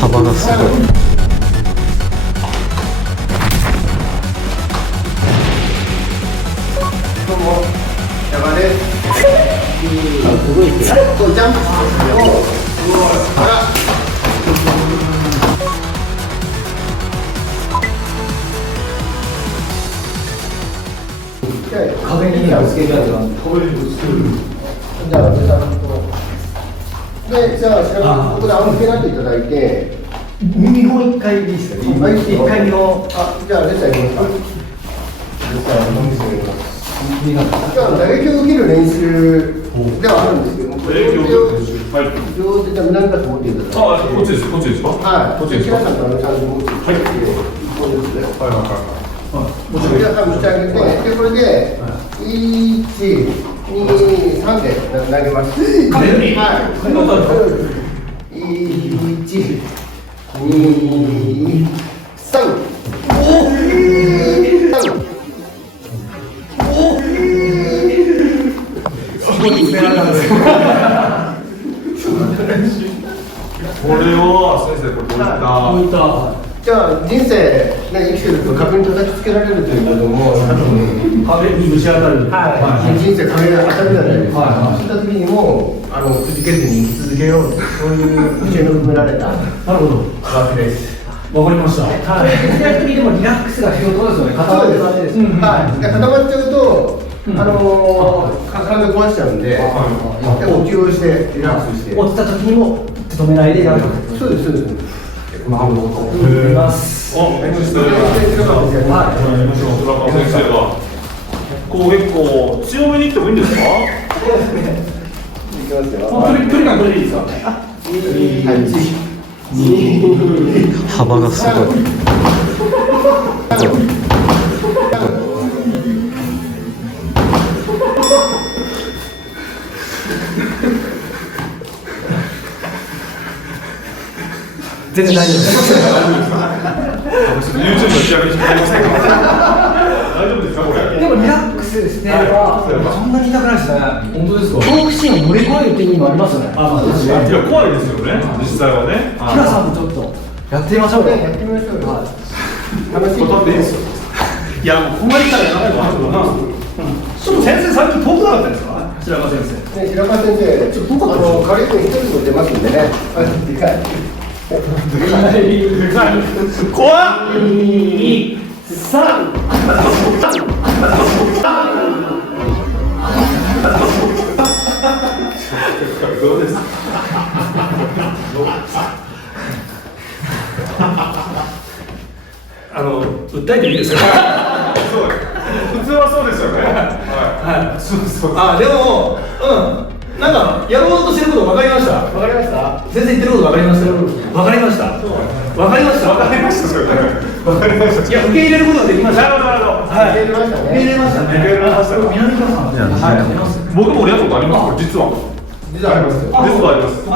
幅がすごい。どうも、山です。すごいけど。ジャンプあら。壁につけるやつが壁にぶつける。じゃあ、じあ、ここで青つけなっていただいて。耳の一回でいいですか。一回の。じゃあ、レッサーいきますか。レッサーの見せてみます。じゃあ、打撃を受ける練習ではあるんですけども。打撃を受ける練習。はい。両手で南だと思っていただいて。こっちです。こっちですか。はい。こっちですか。平さんとちゃんと持っていただいて。一本ずつで。はいはいはい。もちろん皆さん持ち上げて、でこれで1、2、3で投げます。はい。1、2、3。これを先生これどういった。じゃあ人生、ね、生きてると壁に叩きつけられるということも、壁にぶち当たる。人生壁が当たるじゃないですか。はいそういった時にもくじけずに生き続けよう、そういう教えの込められたなるほど。わけです。わかりました。はい。左時でもリラックスが必要ですよね。固まってるわけです。はい。固まっちゃうと、体壊しちゃうんで、呼吸をしてリラックスして。落ちた時にも止めないでやる。そうですそうです。なるほど。います。先生がこう結構強めにいってもいいんですか。いきますよ。距離感これでいいですか。幅がすごい。全然大丈夫です。YouTube の仕上げにしてくれませんか。大丈夫ですかこれ。でもリラックスしてればそんなに痛くないですね。本当ですか。恐怖心を乗り越えるって意味もありますよね。そうですね。いや怖いですよね。実際はね。平さんもちょっとやってみましょうね。やってみましょうよ。楽しいことでいいですよ。いやもうこんなにからやらないとな。ちょっと先生さっき遠くなかったですか。白川先生。白川先生、ちょっと軽く一つも出ますんでね。でかい。怖っ。2、3。どうですか。訴えていいですか。普通はそうですよね。はい。そうそう。でも、なんかやろうとしてること分かりました。わかりました。先生言ってること分かりました。分かりました。分かりました。わかりましたよね。わかりました。いや受け入れることができました。なるほどなるほど。はい。入れましたね。受け入れましたね。受け入れました。南川さん。はい。僕もやったことあります。実は。実はありますよ。実はあります。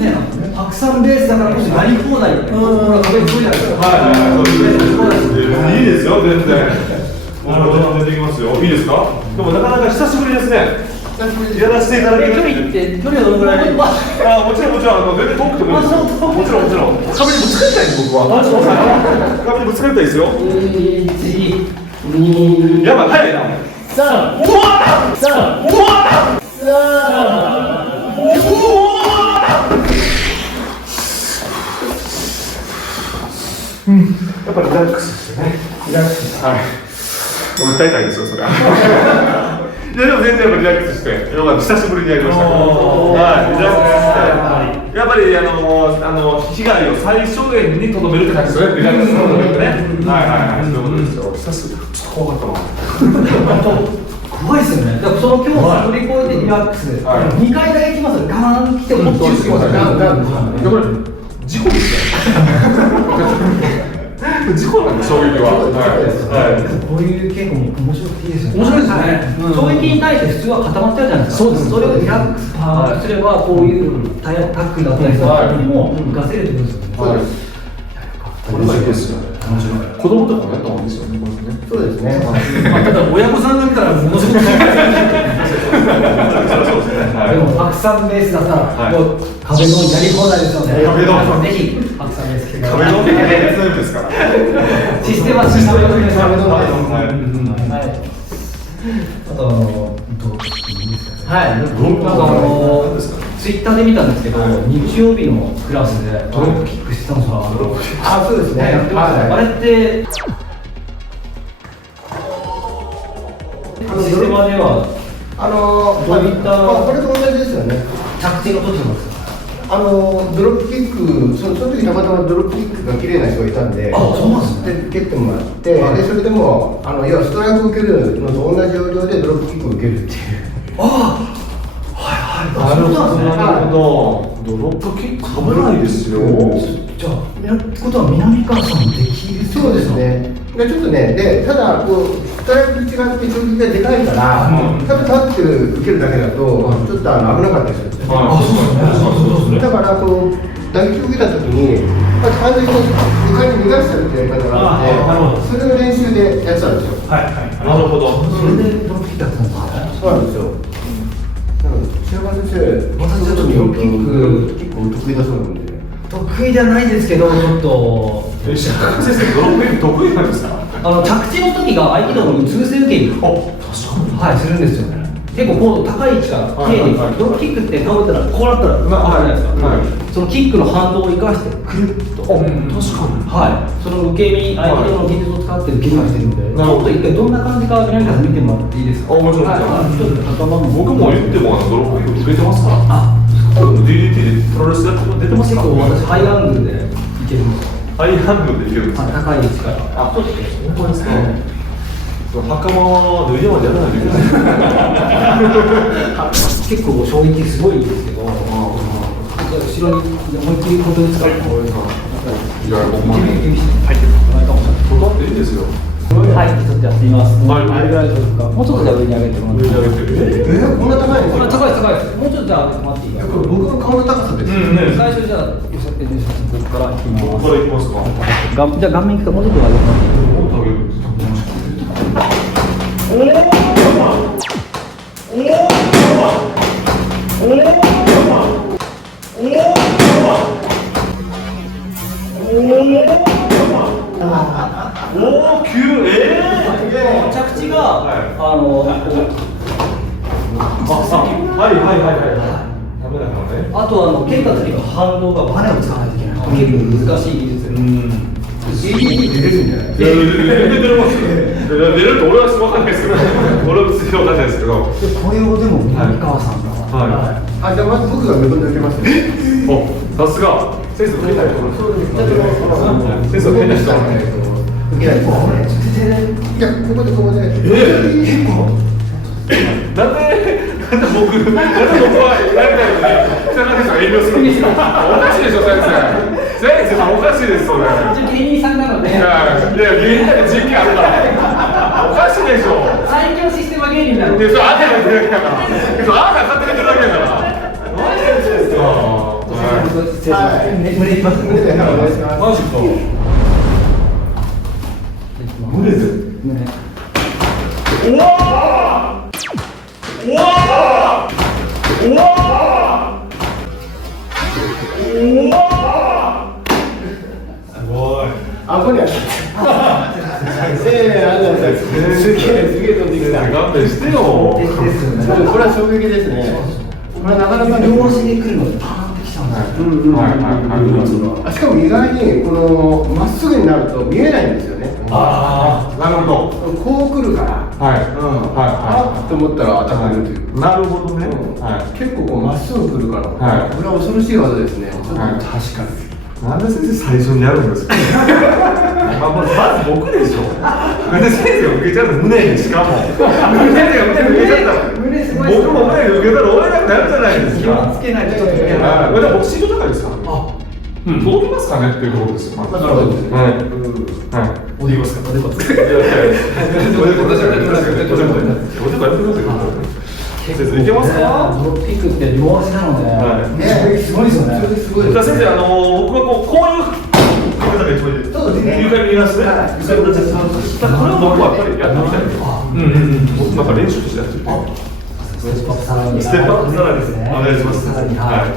ね、たくさんベースだからこそやり放題。壁についてある。はいはいはい。いいですよ全然。なるほど出てきますよ。いいですか。でもなかなか久しぶりですね。やらせていただける。距離はどのぐらい？もちろん全然遠くてもいいですよ。もちろん壁にぶつかりたいです僕は。壁にぶつかりたいですよ。1、2、やばい早いな。3、うわ3、うわやっぱりリラックスしてね。リラックス。はい。訴えたいですよそれは。いやでも全然やっぱリラックスしてよかった。久しぶりにやりました。はい。リラックスして。やっぱり被害を最小限にとどめるって感じですよね。リラックスのね。はいはいはい。そういうことですよ。ちょっと怖かったな。怖いですよね。だからその恐怖を乗り越えてリラックス。2回だけ来ますよ。ガーン来てこっち来ますよ。ガン。これ事故ですよ。事故なんで衝撃は。こういう稽古も面白くていいですよね。面白いですね。衝撃に対して普通は固まっちゃうじゃないですか。それをリラックスすればこういうタックルだったりするにも浮かせるってことですよね。これだけですよね。子供とかもやった方がいいですよね。そうですね。ただ親御さんが見たらものすごくそうですね。はい。でも白山ベースだったはいらもう壁ドンやり放題ですので、壁ドンぜひ白山ベース来てください。壁ドンって別の意味ですから。システムはシステムです。壁ドンはいはい。あとどういいですかね。はい。なん何ですかツイッターで見たんですけど、日曜日のクラスでドロップキックしてたのが、あ、そうですね。やってましたね。あれってシステマではどういったこれと同じですよね。着地の時もですか。ドロップキック、その時たまたまドロップキックが綺麗な人がいたんで、あそうなんですね蹴ってもらって、でそれでも要はストライクを受けるのと同じ要領でドロップキックを受けるっていう。ああ、はいはい。なるほど。ドロップキック危ないですよ。じゃあ、ってことは南川さんもできる。そうですね。でちょっとね、でただストライクと違って衝撃がでかいから、ただ立って受けるだけだと、ちょっと危なかったりするんですよ。あ、そうですね。だから打撃を受けたときに、完全に床に逃がしちゃうってやり方があって、それを練習でやってたんですよ。なるほど。それでドロップキックやってたんですか。そうなんですよ。白川先生、私ちょっとドロップキック結構得意だそうなんで。得意じゃないですけど、ちょっと先生、ドロップキック得意なんですか？着地の時が相手の方に通性受けに、はい、するんですよね。結構こう高い位置から綺麗に、ドロップキックって倒れたらこうなったらうまくないですか、そのキックの反動を生かしてくるっと、確かに。はい、その受け身、相手の技術を使って受け身がしてるんで、ちょっと一回どんな感じか南川さん見てもらっていいですか。もちろん。はい、ちょっと頭も僕も言ってもドロップキック出てますから。あ、DDT でプロレスやっても出てますから。結構私ハイアングルでいけるんですよ。ハイハンドでいけるんですね。高い位置から。あ、そうですね。本当ですか。袴は脱いでまでやらないといけない。結構衝撃すごいんですけど、後ろに思いっきり本当に使うと、いや、僕も入ってないかもしれない。断っていいですよ。はい、ちょっとやってみます。はいどれぐらいですか。もうちょっとじゃあ上に上げてもらって。上に上げて。こんな高いんですか。これ高いです高いです。もうちょっとじゃあ待っていいか。これ僕の顔の高さです。ね。最初じゃあ寄せてね、ここから行きます。ここから行きますか。じゃあ顔面行くともうちょっと上げてもらっていい。おお、急、着地が、はいはいはいはい。ダメだからね。あと蹴った時の反動がバネを使わないといけない。結構難しい技術。DDT 出れるんじゃない。出れますよ。出ると俺は分かんないですけど、俺は別に分かんないですけど。これをでも南川さんが。はあ、じゃあまず僕が目分で受けますね。お、さすが。先生受けたいと思います。先生受けたい人。受けないですね。いや、ここで。なんで僕はやりたいのに、北中さん遠慮するんですか。おかしいでしょ、先生。先生、おかしいです、それ。芸人さんなので。いや、芸人で人気あるから。おかしいでしょ。最強システム芸人なので。で、それあんたが言ってるだけだから。あんた勝手に言ってるだけだから。マジですか。胸いきます。マジか。胸で。うわー。うわー。うわー。うわー。すごい。あ、これや。ありがとうございます。すげえ飛んできた。勘弁してよ。これは衝撃ですね。これはなかなか両足で来るのでパーンってきちゃうんですよ。はい。しかも意外にこのまっすぐになると見えないんですよね。ああ、なるほど。こう来るから。はい。あっと思ったら当たってるという。なるほどね。結構こうまっすぐ来るから。これは恐ろしい技ですね。確かに。なんで先生最初にやるんですか。まず僕でしょ。なんで先生が受けちゃった胸にしかも。先生が胸に受けちゃったら。僕も胸に受けたら終わりなくなるじゃないですか。気をつけないとちょっといけない。でも僕身長高いですからね。届きますかねっていうところですよ。なるほど。はい。おでこですか。おでこですか。おでこやってください。おでこやってください。先生いけますか。ドロップキックって両足なので、すごいですよね。じゃあ先生、僕がこういう方が一番いいです。そうですね。床にいらして。これを僕はやっぱりやってみたいです。僕もやっぱ練習としてやってる。ステップアップサラダステップアップサラダですね。お願いします。サラダははい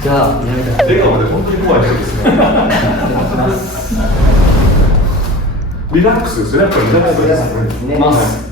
じゃあやりたいい。笑顔で本当に怖い人ですね。リラックスですね。やっぱりリラックスですね。ます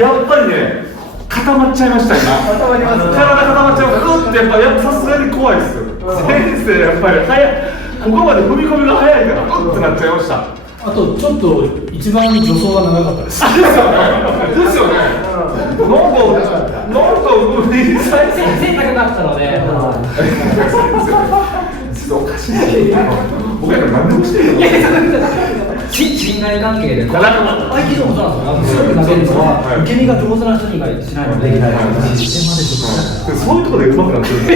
やっぱりね、固まっちゃいました今。固まりますね体固まっちゃうから、うってやっぱさすがに怖いですよ。先生やっぱりここまで踏み込みが早いから、うってなっちゃいました。あとちょっと一番助走が長かったです。ですよね。なんか背高かったのでおかしい。僕ら何でもしてるよ。信頼関係で合気道もそうなんですよ。はい強く投げるのは受け身が上手な人に以外しないのでできない。そういうところで上手くなってるんで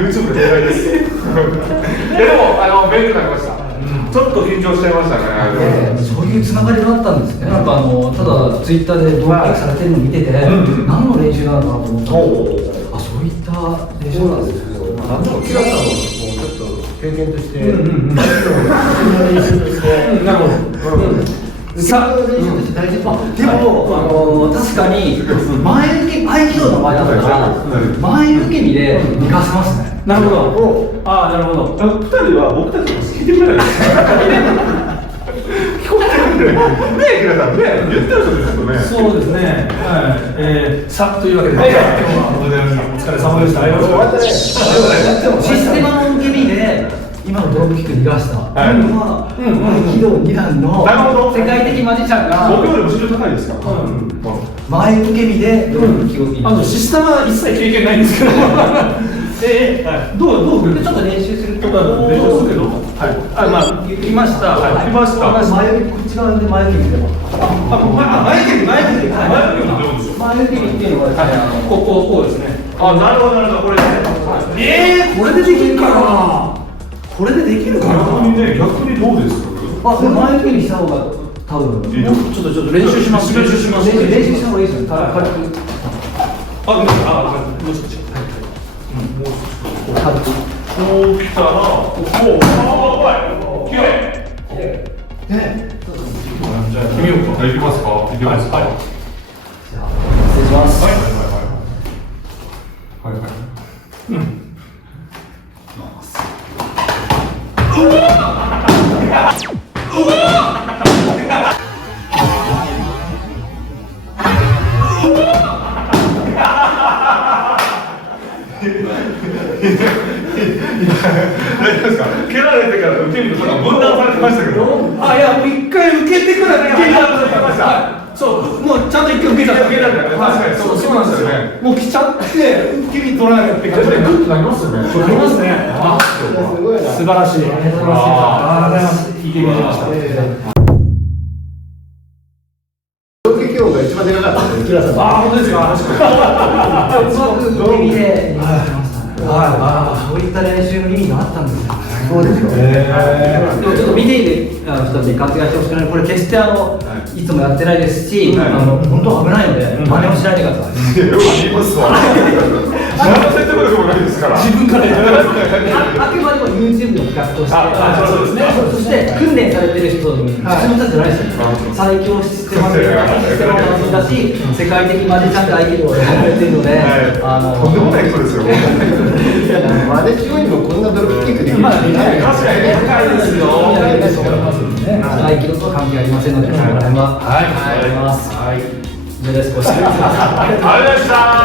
YouTube で狙いです。でも勉強になりました。ちょっと緊張しちゃいましたね。そういうつながりがあったんですね。なんかただツイッターで動画されてるのを見てて、何の練習なのかなと思ったら、そういった練習なんですね。なんでもキラさんもちょっと経験として、練習として。なるほど。さあ練習として大事。でも確かに前受け合気道の場合だったら前受け身で逃がせますね。なるほど。ああ、なるほど。2人は僕たちの聞いてくれないですか。聞こえてくれない。ねえ、キラさんね、言ってる人ですよね。そうですね。はい。さあというわけで、今日はお疲れ様でした。ありがとうございます。でもシステマの受け身で今のドロップキック逃がしたのは合気道2段の世界的マジシャンが僕よりも身長高いですから。前受け身でドロップキックをシステマは一切経験ないんですけど。どうちょっと練習すると練習するけど。はい。行きました。行きました。前受けこっち側で前受け身でも前受け身っていうのはこうですね。あ、なるほどなるほど、これね。これでできるかな。これでできるかな。逆にどうですか。でも前受け身した方が多分ちょっと練習します。練習します。練習した方がいいですよ。軽くもう少し。軽くこう来たら、きれい。じゃあ、決めようか。行きますか。行きますか。失礼します。大丈夫ですか。蹴られてから受け身の人が分断されてましたけど。あ、いや、もう一回受けてからね。受けました。そう、もうちゃんと一回受けちゃった。受けたんだよね。確かにそうなんですよね。もう来ちゃって、受け身取らなきゃって感じで。グッとなりますよね。なりますね。すごいな。素晴らしい。ありがとうございます。いい経験しました。衝撃音が一番でかかったです。キラさん。本当ですか。うまく受け身で練習しましたね。そういった練習の意味があったんですよね。そうですよ。でもちょっと見ている人に勘違いしてほしくない。これ決していつもやってないですし、本当危ないので真似をしないでください。よく言いますわ。何の説得力もないですから。自分からやる。あくまでも YouTube の企画として、そうですね。そして訓練されてる人に普通の人じゃないですよ。最強システマの人だし、世界的マジシャンで合気道をやられてるので、とんでもない人ですよ。真似しようにもこんなドロップキックできる。確かに高いですよ。合気道と関係ありませんので、そこら辺は。はい。ありがとうございます。じゃあ、少し。ありがとうございました。